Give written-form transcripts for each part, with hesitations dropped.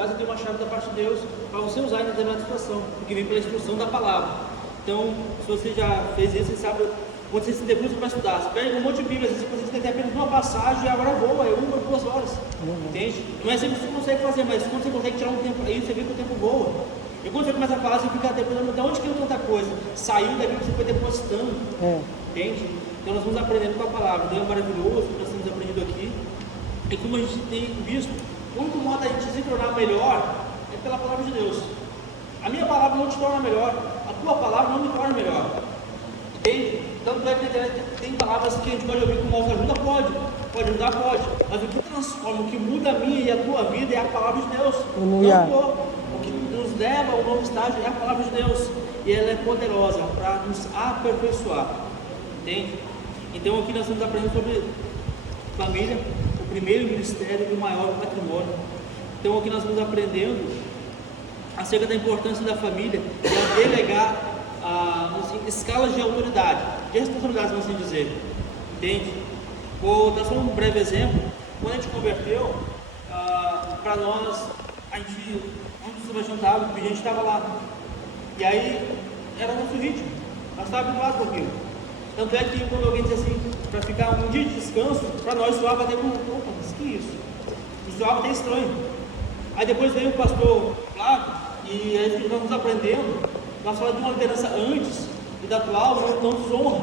dificuldade, você tem uma chave da parte de Deus para você usar em determinada situação, porque vem pela instrução da palavra. Então, se você já fez isso, você sabe, quando você se debruça para estudar, você pega um monte de Bíblia, às vezes você tem apenas uma passagem e agora voa, é 1 ou 2 horas, entende? Não é sempre que você consegue fazer, mas quando você consegue tirar um tempo aí, você vê que o tempo voa. E quando você começa a falar, você fica depois, de onde que eu tanta coisa? Saiu daquilo que você foi depositando, entende? Então nós vamos aprendendo com a palavra, então é maravilhoso que nós temos aprendido aqui. E como a gente tem visto, o único modo da gente se tornar melhor é pela palavra de Deus. A minha palavra não te torna melhor, a tua palavra não me torna melhor, entende? Tanto é que na internet tem palavras que a gente pode ouvir como autoajuda, pode ajudar, pode, mas o que transforma, o que muda a minha e a tua vida é a palavra de Deus, o que nos leva ao novo estágio é a palavra de Deus, e ela é poderosa para nos aperfeiçoar, entende? Então aqui nós estamos aprendendo sobre família, o primeiro ministério e o maior patrimônio. Então aqui nós estamos aprendendo acerca da importância da família e a delegar assim, escalas de autoridade, de responsabilidade, vamos assim dizer, entende? Vou dar só um breve exemplo. Quando a gente converteu, para nós, onde o Sebastião estava, a gente estava lá, e aí era nosso ritmo, nós estávamos habituados com aquilo. Tanto é que quando alguém diz assim, para ficar um dia de descanso, para nós soava até como, opa, mas que isso? Isso soava até estranho. Aí depois veio o pastor Flávio, e aí nós vamos aprendendo, nós falamos de uma liderança antes e da atual, não desonra.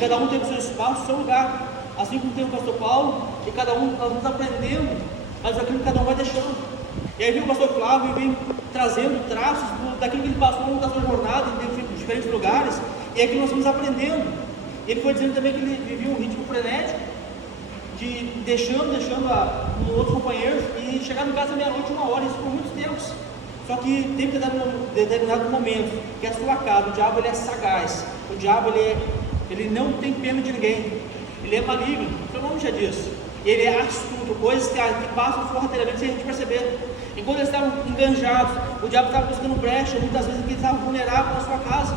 Cada um tem o seu espaço, o seu lugar. Assim como tem o pastor Paulo, e cada um, nós vamos aprendendo, mas aquilo que cada um vai deixando. E aí vem o pastor Flávio e vem trazendo traços daquilo que ele passou ao longo da sua jornada em diferentes lugares, e é que nós vamos aprendendo. Ele foi dizendo também que ele vivia um ritmo frenético, de deixando outros companheiros, e chegar no casa meia-noite, 1 hora, isso por muitos tempos. Só que tem que dar um determinado momento, que é a sua casa. O diabo ele é sagaz, o diabo ele não tem pena de ninguém, ele é maligno, o seu nome já diz, ele é astuto, coisas que passam sorrateiramente sem a gente perceber. Enquanto eles estavam enganjados, o diabo estava buscando brecha, muitas vezes ele estava vulnerável na sua casa.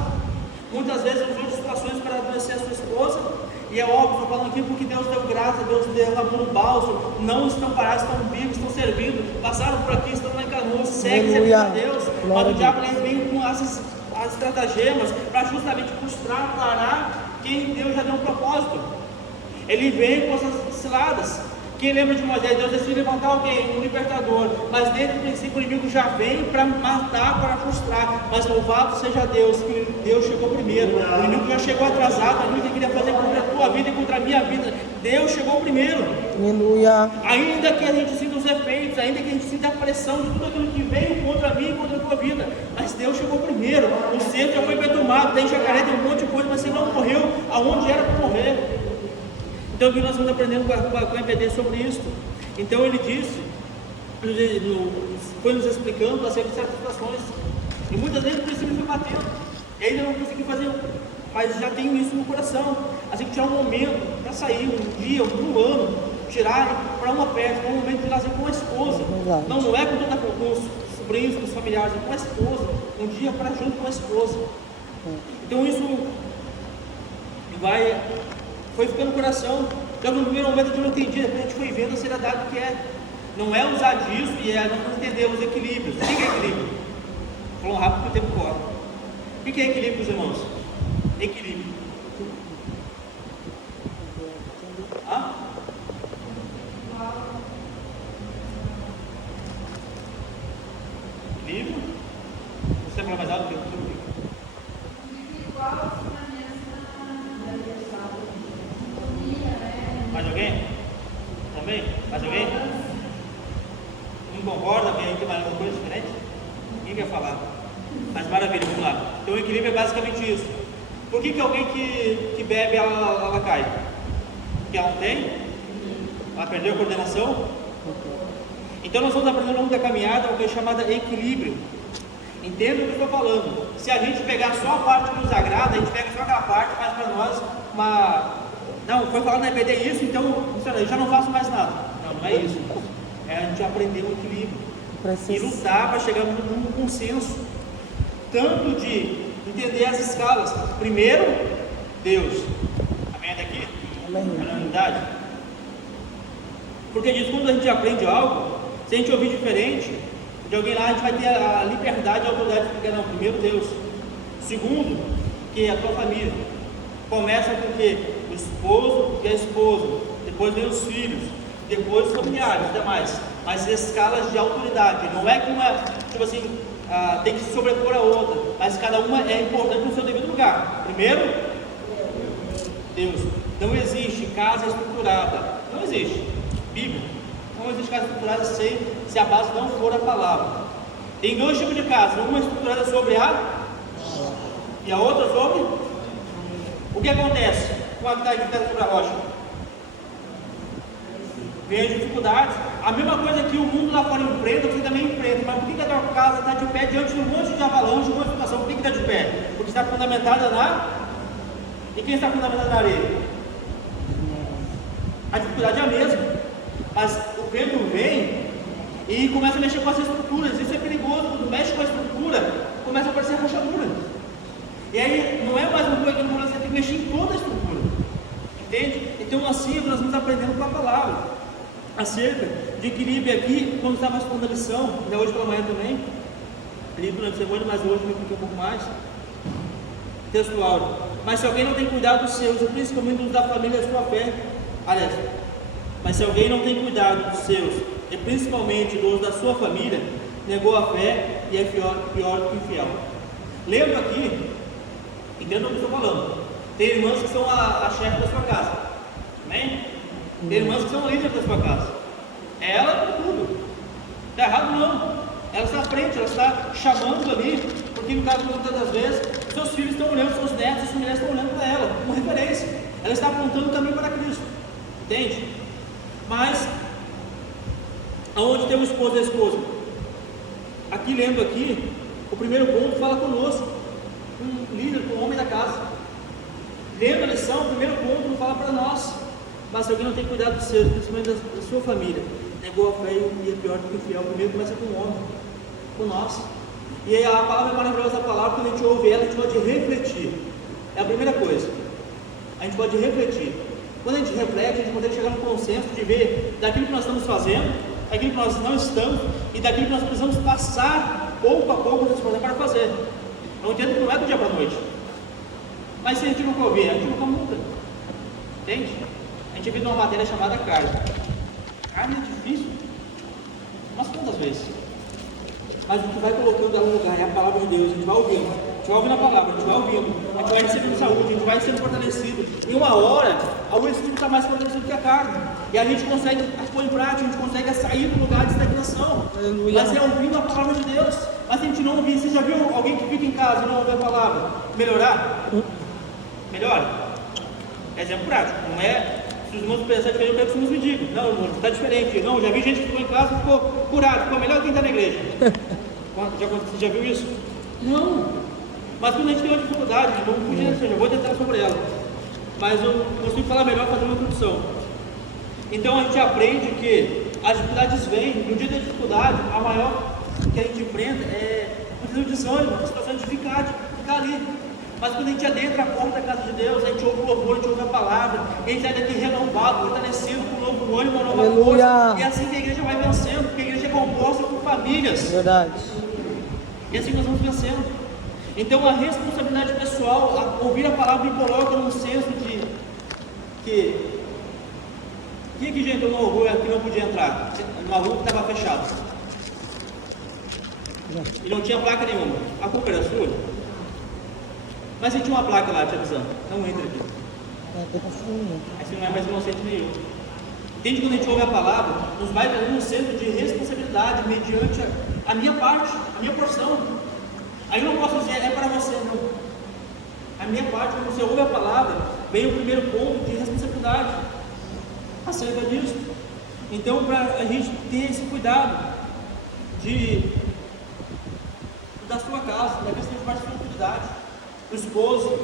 Muitas vezes ele usou situações para adoecer a sua esposa, e é óbvio, estou falando aqui porque Deus deu graça, Deus derramou no bálsamo, não estão parados, estão vivos, estão servindo, passaram por aqui, estão lá em Canoas, seguem servindo a Deus, mas o diabo vem com as estratagemas para justamente frustrar, parar quem Deus já deu um propósito. Ele vem com essas ciladas. Quem lembra de Moisés? Deus decidiu levantar alguém, um libertador, mas desde o princípio o inimigo já vem para matar, para frustrar. Mas louvado seja Deus, que Deus chegou primeiro. O inimigo já chegou atrasado, aquilo que queria fazer contra a tua vida e contra a minha vida. Deus chegou primeiro. Aleluia. Ainda que a gente sinta os efeitos, ainda que a gente sinta a pressão de tudo aquilo que veio contra mim e contra a tua vida, mas Deus chegou primeiro. O centro já foi perturbado, tem jacaré, tem um monte de coisa, mas você não morreu aonde era para morrer. Então aqui nós estamos aprendendo com a EPD sobre isso. Então ele disse, foi nos explicando acerca de certas situações, e muitas vezes o princípio foi batendo, e ainda não consegui fazer, mas já tenho isso no coração. Assim que tirar um momento para sair, um dia, um ano, tirar para uma festa, para um momento de lazer com a esposa. Não é com os sobrinhos, com os familiares, é com a esposa, um dia para junto com a esposa. Então isso foi ficando no coração. Então no primeiro momento eu não entendi, depois a gente foi vendo a seriedade que é. Não é usar disso, e nós vamos entender os equilíbrios. O que é equilíbrio? Falando rápido porque o tempo corre. O que é equilíbrio, meus irmãos? Equilíbrio. Equilíbrio? Você fala mais alto que eu? Mais alguém? Também? Mais alguém? Não concorda? Alguém tem mais alguma coisa diferente? Ninguém quer falar. Mas maravilha, vamos lá. Então o equilíbrio é basicamente isso. Por que alguém que bebe ela cai? Porque ela não tem? Ela perdeu a coordenação? Então nós vamos aprender ao longo da caminhada uma coisa chamada equilíbrio. Entenda o que eu estou falando. Se a gente pegar só a parte que nos agrada, a gente pega só aquela parte, faz para nós uma... Não, foi falado na EPD isso, então eu já não faço mais nada. Não é isso. É a gente aprender o equilíbrio. E lutar para chegar num consenso. Tanto de entender as escalas. Primeiro, Deus. Amém até aqui? Amém. É unidade. Porque diz, quando a gente aprende algo, se a gente ouvir diferente, De alguém lá, a gente vai ter a liberdade e a autoridade de ficar, não, primeiro Deus. Segundo, que é a tua família. Começa com o quê? O esposo e a esposa. Depois vem os filhos. Depois os familiares, demais. Mas escalas de autoridade. Não é que uma, tipo assim, tem que se sobrepor a outra. Mas cada uma é importante no seu devido lugar. Primeiro, Deus. Não existe casa estruturada. Não existe. Bíblia. Não existe casa estruturada se a base não for a palavra. Tem dois tipos de casa. Uma estruturada sobre a e a outra sobre. O que acontece com a que está sobre a rocha? Vem as dificuldades. A mesma coisa que o mundo lá fora enfrenta, você também enfrenta. Mas por que a tua casa está de pé diante de um monte de avalanche, uma situação? Por que está de pé? Porque está fundamentada na. E quem está fundamentado na areia? A dificuldade é a mesma. Mas o vento vem e começa a mexer com as estruturas. Isso é perigoso. Quando mexe com a estrutura, começa a aparecer rachadura. E aí não é mais uma coisa que você tem que mexer em toda a estrutura. Entende? Então assim nós vamos aprendendo com a palavra acerca de equilíbrio aqui. Quando estava respondendo a lição, até hoje pela manhã também, li durante a semana, mas hoje me fiquei um pouco mais textual. Mas se alguém não tem cuidado dos seus, e principalmente dos da família da sua fé, aliás, mas se alguém não tem cuidado dos seus, e principalmente dos da sua família, negou a fé e é pior do que infiel. Lembra aqui, entenda o que eu estou falando. Tem irmãs que são a chefe da sua casa, amém? Tem irmãs que são líderes da sua casa. Ela com tudo. Está errado não. Ela está à frente, ela está chamando ali, porque no caso muitas das vezes, seus filhos estão olhando, seus netos, suas mulheres estão olhando para ela, como referência. Ela está apontando também para Cristo. Entende? Mas, aonde tem o esposo e a esposa? Aqui, lendo aqui, o primeiro ponto fala conosco, um líder, um homem da casa. Lendo a lição, o primeiro ponto não fala para nós. Mas se alguém não tem cuidado dos seus, principalmente da sua família, negou a fé e é pior do que o fiel. Primeiro começa com o homem, com nós. E aí a palavra é maravilhosa, a palavra, quando a gente ouve ela, a gente pode refletir. É a primeira coisa. A gente pode refletir. Quando a gente reflete, a gente consegue chegar no consenso de ver daquilo que nós estamos fazendo, daquilo que nós não estamos e daquilo que nós precisamos passar pouco a pouco nos esforçar para fazer. Eu entendo que não é do dia para a noite. Mas se a gente não ouvir, a gente nunca muda. Entende? A gente vive numa matéria chamada carne. Carne é difícil. Mas quantas vezes? Mas o que vai colocando ela no lugar é a palavra de Deus. A gente vai ouvindo. A gente vai ouvindo a palavra, a gente vai ouvindo. A gente vai recebendo saúde, a gente vai sendo fortalecido. Em uma hora, o espírito está mais fortalecido que a carne. E a gente consegue pôr em prática, a gente consegue sair do lugar de estagnação. Mas é ouvindo a palavra de Deus. Mas se a gente não ouvir, você já viu alguém que fica em casa e não ouve a palavra? Melhorar? Melhora? Exemplo prático, não é? Se os irmãos pensarem diferente, eu quero que os irmãos me digam. Não, irmão, está diferente. Não, já vi gente que ficou em casa e ficou curado, ficou melhor que quem está na igreja. Você já viu isso? Não. Mas quando a gente tem uma dificuldade, vamos fugir dessa, eu vou tentar sobre ela. Mas eu consigo falar melhor fazendo uma introdução. Então a gente aprende que as dificuldades vêm, e no dia da dificuldade, a maior que a gente enfrenta é o desânimo, a situação de ficar ali. Mas quando a gente adentra a porta da casa de Deus, a gente ouve o louvor, a gente ouve a palavra, e a gente sai daqui renovado, fortalecido, com um novo ânimo, uma nova força. E é assim que a igreja vai vencendo, porque a igreja é composta por famílias. Verdade. E assim nós vamos vencendo. Então a responsabilidade pessoal, ouvir a palavra me coloca num senso de que já entrou numa rua que não podia entrar, numa rua que estava fechada. E não tinha placa nenhuma. A culpa era sua? Mas se tinha uma placa lá te avisando, não entra aqui. Aí você não é mais inocente nenhum. Entende? Quando a gente ouve a palavra, nos vai trazer um senso de responsabilidade mediante a minha parte, a minha porção. Aí eu não posso dizer, é para você, não. A minha parte, quando você ouve a palavra, vem o primeiro ponto de responsabilidade acerca disso. Então, para a gente ter esse cuidado da sua casa, da vez que a gente faz responsabilidade. O esposo,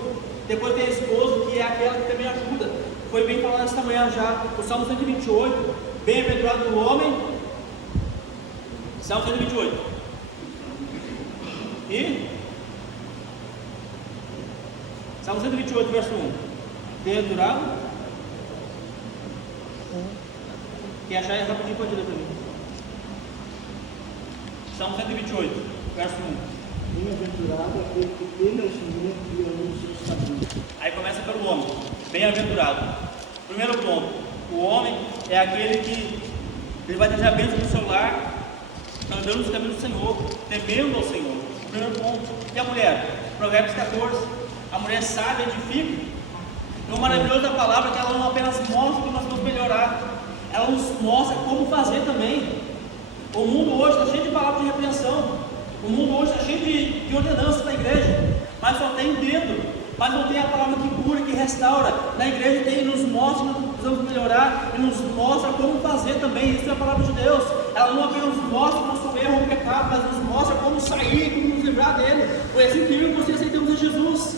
depois tem a esposa, que é aquela que também ajuda. Foi bem falado esta manhã já, o Salmo 128, bem-aventurado o homem. Salmo 128. E Salmo 128, verso 1. Bem-aventurado. Quem achar é rapidinho pode ler para mim. Salmo 128, verso 1. Bem-aventurado aquele que teme ao Senhor e anda nos seus caminhos. Aí começa pelo homem, bem-aventurado. Primeiro ponto, o homem é aquele que ele vai ter a bênção no seu lar, andando nos caminhos do Senhor, temendo ao Senhor. Primeiro ponto. E a mulher? Provérbios 14. A mulher sábia edifica. E o maravilhoso da palavra é que ela não apenas mostra que nós vamos melhorar, ela nos mostra como fazer também. O mundo hoje está cheio de palavras de repreensão. O mundo hoje está cheio de ordenanças na igreja, mas só tem dedo, mas não tem a palavra que cura, que restaura. Na igreja tem, nos mostra que nós precisamos melhorar e nos mostra como fazer também. Isso é a palavra de Deus. Ela não apenas nos mostra o nosso erro, o pecado, mas nos mostra como sair, como nos livrar dele. Foi assim que eu e você aceitamos a Jesus,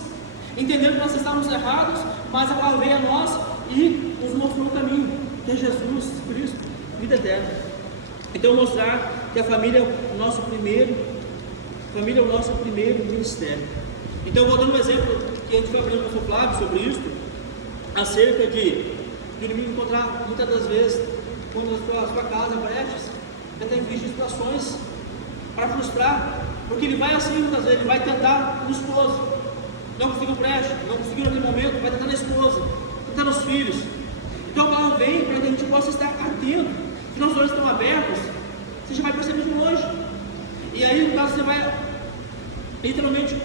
entendendo que nós estávamos errados, mas a palavra veio a nós e nos mostrou o caminho, que é Jesus Cristo, vida eterna. Então mostrar que a família é o nosso primeiro ministério. Então, vou dar um exemplo que a gente foi aprendendo com o Flávio sobre isso, acerca de o inimigo encontrar muitas das vezes, quando a sua casa brechas, ele tem visto situações para frustrar, porque ele vai assim muitas vezes, ele vai tentar no esposo, não conseguiu brecha, não conseguiu naquele momento, vai tentar na esposa, tentar nos filhos. Então, a palavra vem para que a gente possa estar atento, se nossos olhos estão abertos, você já vai perceber de longe. E aí, no caso, você vai literalmente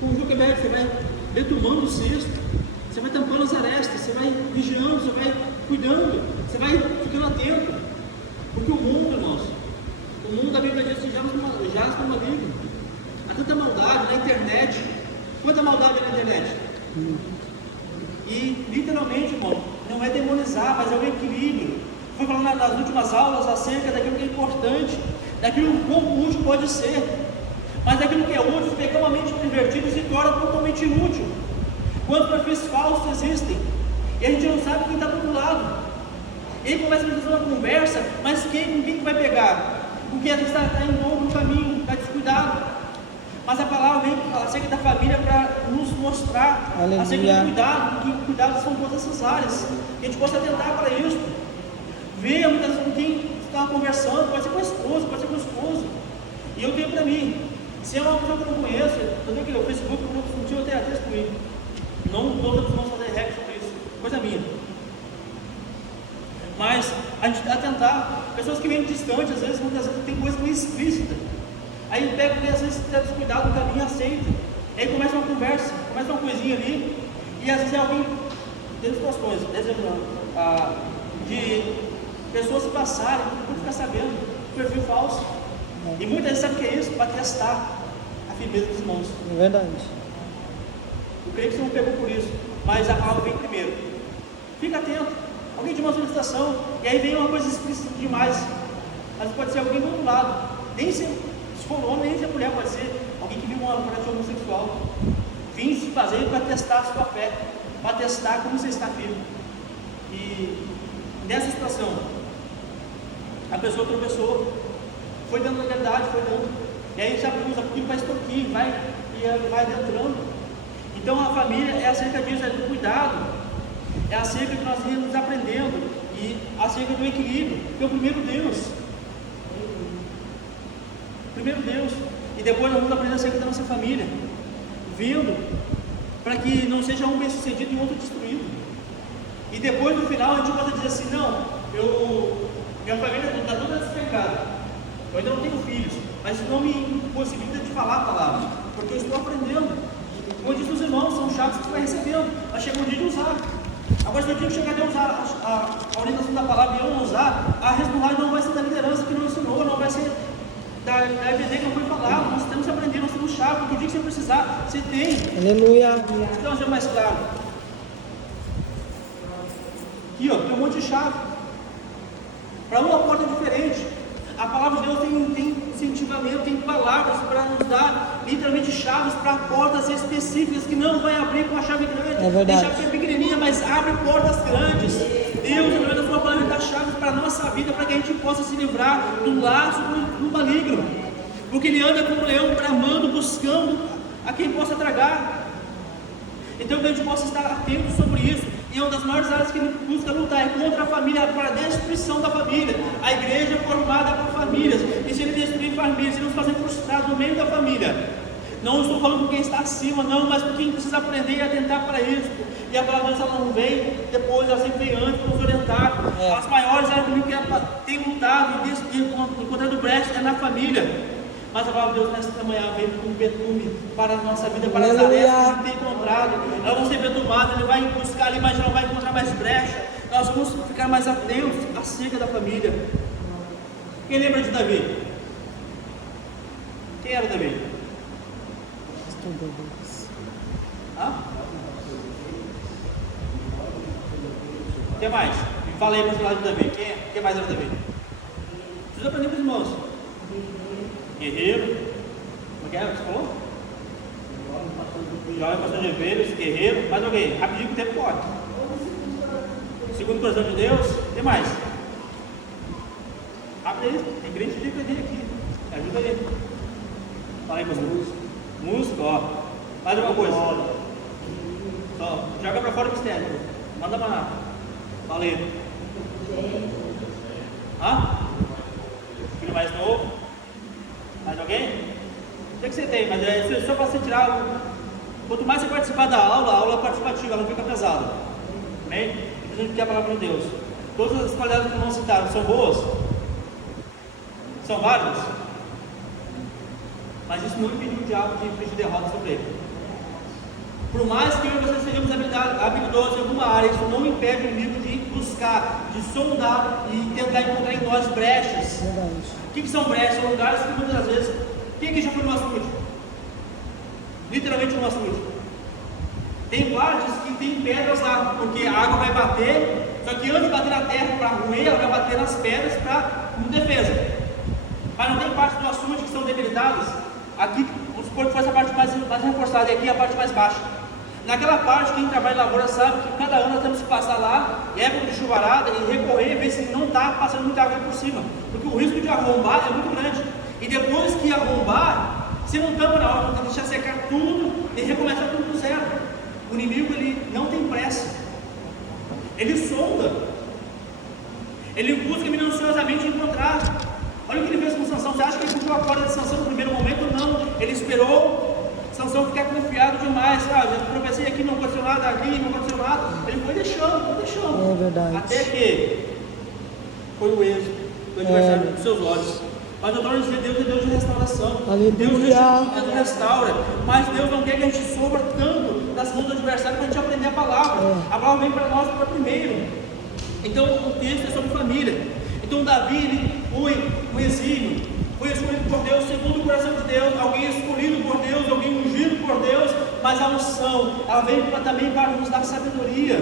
com o Joquebed, você vai deturmando o cesto, você vai tampando as arestas, você vai vigiando, você vai cuidando, você vai ficando atento. Porque o mundo, irmãos, o mundo da Bíblia diz que já está maligno. Há tanta maldade na internet. Quanta maldade na internet? E literalmente, irmão, não é demonizar, mas é o equilíbrio. Foi falando nas últimas aulas acerca daquilo que é importante, daquilo que quão útil pode ser, mas daquilo que é útil, se pegar uma mente pervertida, se torna totalmente inútil. Quantos perfis falsos existem, e a gente não sabe quem está do outro lado. Ele começa a fazer uma conversa, mas com quem que vai pegar? Porque às vezes está em longo no caminho, está descuidado. Mas a palavra vem acerca da família para nos mostrar acerca do cuidado, porque cuidados são todas essas áreas, que a gente possa atentar para isso. Ver muitas vezes com quem está conversando, pode ser com a esposa, pode ser com o esposo. E eu tenho para mim, se é uma pessoa que eu não conheço, eu tenho que o Facebook, eu não discutiu até comigo. Não todos vão fazer regra sobre isso, coisa minha. Mas a gente atentar, pessoas que vêm distantes, às vezes, muitas vezes tem coisa muito explícita. Aí pega porque às vezes está descuidado no caminho e aceita. Aí começa uma conversa, começa uma coisinha ali, e às vezes é alguém, tem situações, exemplo, de pessoas se passarem, por ficar sabendo, perfil falso. E muitas vezes sabe o que é isso? Para testar a firmeza dos irmãos. É verdade. Eu creio que você não pegou por isso, mas a palavra vem primeiro. Fica atento. Alguém de uma solicitação, e aí vem uma coisa explícita demais. Mas pode ser alguém do outro lado. Nem se for homem, nem se a mulher, pode ser alguém que vive uma prática homossexual. Vim se fazer para testar a sua fé, para testar como você está firme. E nessa situação, a pessoa tropeçou, foi dando legalidade, foi dando. E aí já usa aquilo para extorquir, vai adentrando. Então a família é acerca disso, é do cuidado, é acerca de nós irmos aprendendo e acerca do equilíbrio, que é o primeiro Deus. Primeiro Deus. E depois nós vamos aprender acerca da nossa família, vindo para que não seja um bem sucedido e outro destruído. E depois no final a gente pode dizer assim, não, minha família está toda despencada, eu ainda não tenho filhos, mas isso não me impossibilita de falar a palavra, porque eu estou aprendendo. Como diz os irmãos, são chaves que você vai recebendo, mas chega um dia de usar. Agora se eu tenho que chegar de usar a orientação da palavra e eu não usar, a responsabilidade não vai ser da liderança que não ensinou, não vai ser da EBD que não foi falado. Nós temos que aprender, nós temos chave, porque o dia que você precisar, você tem. Aleluia. Então, seja mais claro. Aqui, ó, tem um monte de chave. Para uma porta diferente. A palavra de Deus tem incentivamento, tem palavras para nos dar literalmente chaves para portas específicas que não vai abrir com a chave grande. É verdade. Tem chave que é pequenininha, mas abre portas grandes. Deus, através da sua palavra, dá chaves para a nossa vida, para que a gente possa se livrar do laço do maligno. Porque ele anda como um leão, bramando, buscando a quem possa tragar. Então que a gente possa estar atento sobre isso E uma das maiores áreas que ele busca lutar é contra a família, para a destruição da família. A igreja é formada por famílias, e se ele destruir famílias, ele nos fazer frustrados no meio da família. Não estou falando por quem está acima, não, mas por quem precisa aprender e atentar para isso. E a palavra de Deus ela não vem depois, ela sempre vem antes para nos orientar. As maiores áreas comigo que tem lutado e encontrando brechas é na família. Mas a palavra de Deus nesta manhã vem com um betume para a nossa vida, para as áreas que ele tem encontrado. Elas vão ser betumadas, ele vai buscar ali, mas não vai encontrar mais brecha. Nós vamos ficar mais atentos acerca da família. Quem lembra de Davi? Quem era Davi? Hã? Quem mais? Me fala aí para falar de Davi. Quem mais era Davi? Precisa aprender com os irmãos. Guerreiro. Como é que é? Você falou? Jovem pastor de ovelhas, guerreiro. Mais alguém? Rapidinho que o tempo corre. Segundo o coração de Deus. Quem mais? Rápido aí. Tem crente de DVD aqui. Ajuda aí. Fala aí, pastor. Música, ó. Mais alguma coisa? Só. Joga pra fora o mistério. Manda maná. Fala aí. Hã? Filho mais novo. Mais alguém? O que você tem? Mas é só para você tirar algo. Quanto mais você participar da aula, a aula é participativa, ela não fica pesada. Amém? A gente quer a palavra de Deus. Todas as qualidades que não citaram são boas? São válidas? Mas isso não impediu o diabo de infligir derrota sobre ele. Por mais que eu e você sejamos habilidosos em alguma área, isso não impede o inimigo de buscar, de sondar e tentar encontrar em nós brechas. O que são brechas? São lugares que muitas das vezes. Quem aqui já foi no açude? Literalmente no açude. Tem partes que tem pedras lá, porque a água vai bater, só que antes de bater na terra para roer, ela vai bater nas pedras para defesa. Mas não tem partes do açude que são debilitadas. Aqui, vamos supor que foi essa parte mais reforçada, e aqui é a parte mais baixa. Naquela parte, quem trabalha em lavoura sabe que cada ano nós temos que passar lá, época de chuvarada, e recorrer, ver se não está passando muita água por cima, porque o risco de arrombar é muito grande. E depois que arrombar, você não tampa na hora, tem que deixar secar tudo e recomeçar tudo do zero. O inimigo ele não tem pressa, ele sonda, ele busca minuciosamente encontrar. Olha o que ele fez com Sansão. Você acha que ele puxou a corda de Sansão no primeiro momento? Não, ele esperou Sansão ficar confiado demais. Já tropecei aqui, não aconteceu nada, ali não aconteceu nada. Ele foi deixando. É verdade. Até que foi o êxito do adversário dos seus olhos. Mas eu torno a dizer, Deus é Deus de restauração. Deus restaura. Mas Deus não quer que a gente sofra tanto das mãos do adversário para a gente aprender a palavra. A palavra vem para nós para primeiro. Então o texto é sobre família. Então Davi ele foi um exílio, foi escolhido por Deus segundo o coração de Deus, alguém escolhido por Deus, alguém ungido por Deus, mas a unção, ela vem também para nos dar sabedoria.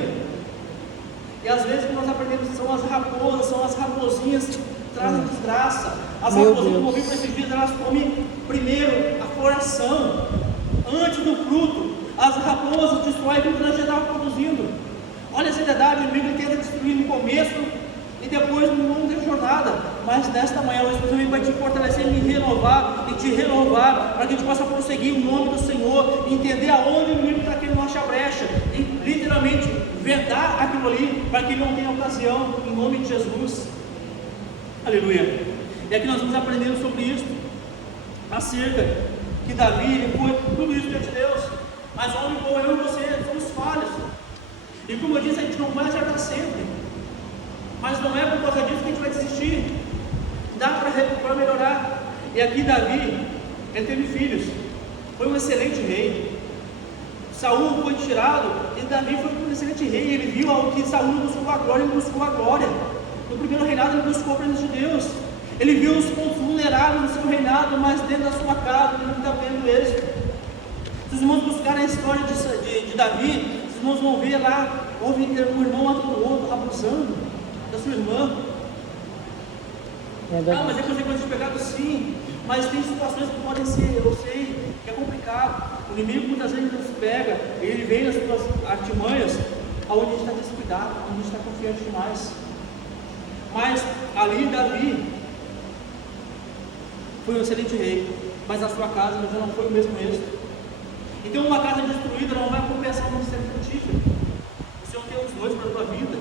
E às vezes que nós aprendemos são as raposas, são as raposinhas que trazem desgraça. As raposinhas, como eu vi por esses dias, elas comem primeiro a floração, antes do fruto. As raposas destroem aquilo que nós já estávamos produzindo. Olha a seriedade, o inimigo tenta destruir no começo e depois no longo da jornada. Mas nesta manhã o Espírito vai te fortalecer, me renovar e te renovar, para que a gente possa prosseguir o nome do Senhor, entender aonde o inimigo está querendo achar brecha, e literalmente vedar aquilo ali, para que ele não tenha ocasião, em nome de Jesus. Aleluia. E aqui nós vamos aprendendo sobre isso, acerca que Davi ele foi tudo isso diante de Deus, mas homem como eu e você somos falhos, e como eu disse, a gente não vai acertar sempre, mas não é por causa disso que a gente vai desistir. Dá para melhorar. E aqui Davi, ele teve filhos, foi um excelente rei. Saul foi tirado e Davi foi um excelente rei. Ele viu que Saul não buscou a glória, ele buscou a glória. No primeiro reinado ele buscou a presença de Deus. Ele viu os pontos vulneráveis no seu reinado, mas dentro da sua casa ele não está vendo eles. Se os irmãos buscarem a história de Davi, os irmãos vão ver lá, houve um irmão do outro abusando da sua irmã. Mas é consequência de pecado, sim. Mas tem situações que podem ser, eu sei, que é complicado. O inimigo muitas vezes nos pega, ele vem nas suas artimanhas, aonde a gente está descuidado, onde a gente está confiante demais. Mas ali Davi foi um excelente rei, mas na sua casa já não foi o mesmo êxito. Então uma casa destruída não vai compensar um ministério frutífero. O Senhor teus sonhos para a tua vida.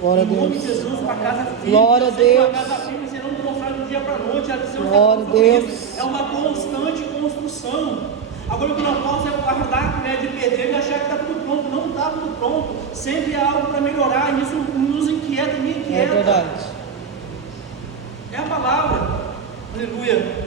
Glória a Em nome de Deus. Jesus, uma casa firme. Glória a Eu sei que Deus. uma casa firme você não constrói do dia para a noite. A lição Glória a Deus. é uma constante construção. Agora o que não posso é guardar a colher de pedreiro e achar que está tudo pronto. Não está tudo pronto. Sempre há algo para melhorar. E isso nos inquieta e me inquieta. É verdade. É a palavra. Aleluia.